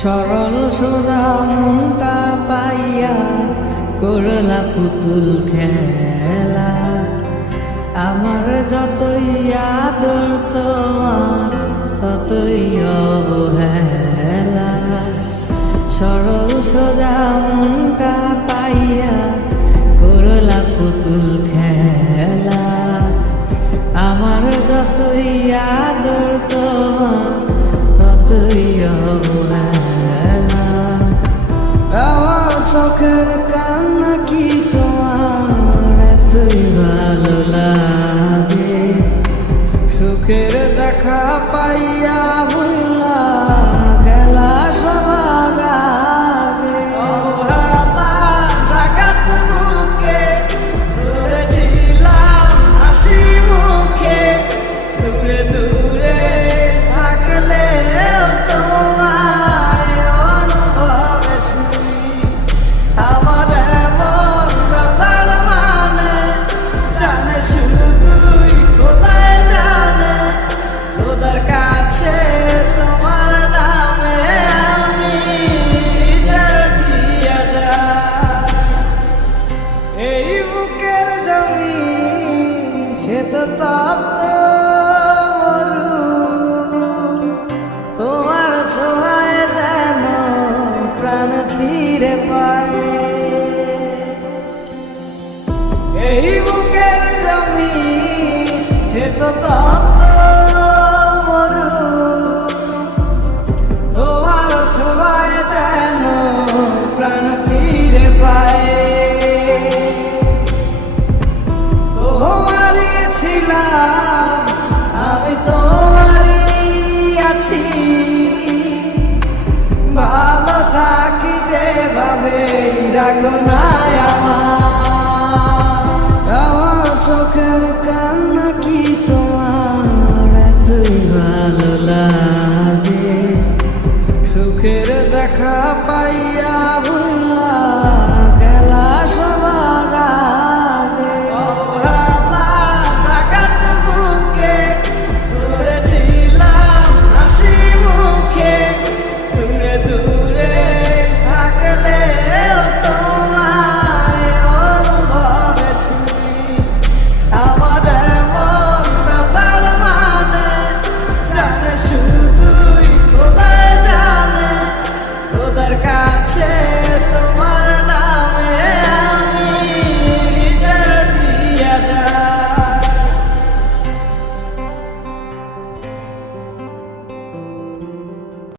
সরল সোজা মনটা পাইয়া করলা পুতুল খেলা। আমার যতই আদর তোমার ততই অবহেলা। সরল সোজা মনটা পাইয়া করলা পুতুল খেলা। আমার যতই আদর তোমার ততই অবহেলা। আমার চোখের কান্না কি তোমার এতই ভালো লাগে? সুখের দেখা পাইয়া ভুলা গেলা সবার আগে। রাগাত মুখে ধরেছিলাম হাসি মুখে, দূরে দূরে থাকলেও তোমায় অনুভবে ছুঁই। আমার এমন ব্যথার মানে জানে শুধুই খোদাই জানে। খোদার কাছে তোমার নামে আমি বিচার দিয়া যাই। এই বুকের জমিন সে তো তপ্ত মরু, তোমার ছোঁয়ায় যেন প্রাণ ফিরে পায়। এই বুকের জমিন সে তো তপ্ত মরু, তোমার ছোঁয়ায় যেন প্রাণ ফিরে পায়। তোমারই ছিলাম আমি, তোমারই আছি। ভালো থাকি যেভাবে রাখো না আমার চোখের কান্না কি তোমার এতই ভালো লাগে? সুখের দেখা পাইয়া